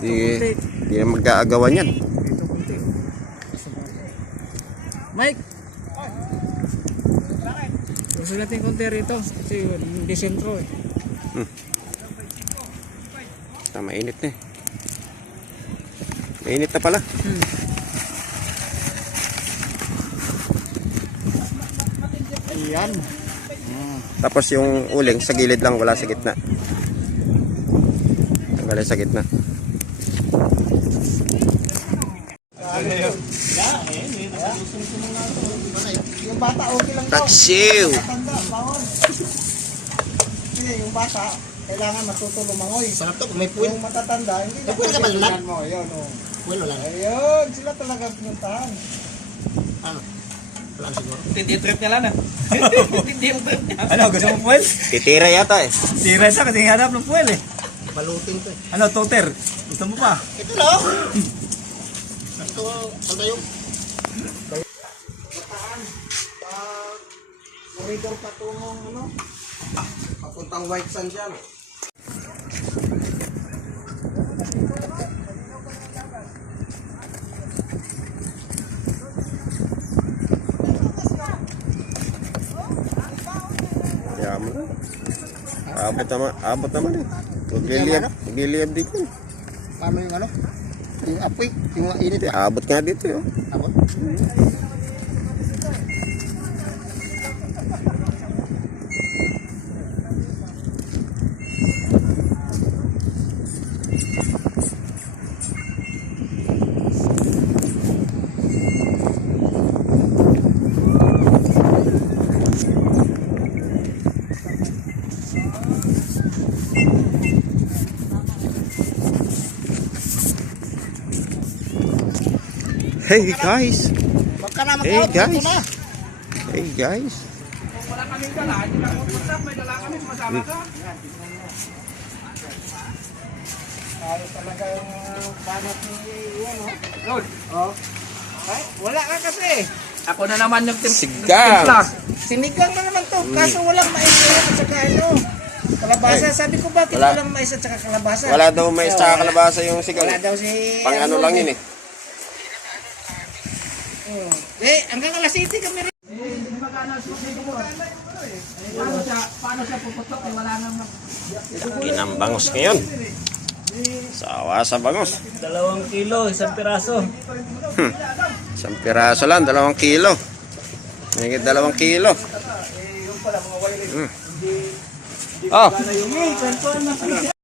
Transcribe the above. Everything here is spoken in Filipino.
Hindi na mag-aagawan yan. Dito konti. Mike! Gusto natin konti rito. Kasi hindi sentro eh. Mainit na eh. Mainit na pala. Ayan. Tapos yung uling sa gilid lang, wala sa gitna. Tanggalin sa gitna. Yung bata okay lang daw. Taksiw! Matanda, bawal. Hindi, yung bata, kailangan matuto lumangoy. Sarap to, may puwil. Yung matatanda, hindi na. May puwil ka ba lulat? Mo, yun, oh. Puwil lang. Ayun, sila talaga pinuntahan. Ano? Wala siguro. Hindi yung trip niya lang ah. Hindi yung trip niya. Ano, gusto mo puwel? Titira yata eh. Tira siya kasi hanap ng puwel eh. Balutin to eh. Ano, toter? Gusto mo pa? Ito lang. Ito, ano yung? Bataan, corridor patungong, ano? Papuntang White Sand dyan. Kaya mo na. Abot naman eh. Magliliyab dito eh. Paano yung ano? Yung apoy, yung init. Abot nga dito eh. Abot? Hey guys! Wag ka na Hey mag-out, guys! dito na. Hey guys! Kung wala kaming dala, hindi lang pupunta. May dala kami, sumasama ka. Ayos talaga yung banat ni Iwan, oh. Lord, Ay, wala ka kasi. ako na naman yung Sigang! timpla. Sinigang na naman to, kaso walang mais at saka ano. Kalabasa, sabi ko bakit Wala. walang mais at saka kalabasa? Wala daw mais sa kalabasa yung sigaw. Wala daw si... Pang ano lang yun eh. Hanggang alas 7 kami rin. Paano siya puputok? Eh, wala nang Ginambangos ngayon. Sawa sa bangos. 2 kilo, 1 piraso. Isang piraso lang, 2 kilo. Mahigit 2 kilo. Oh,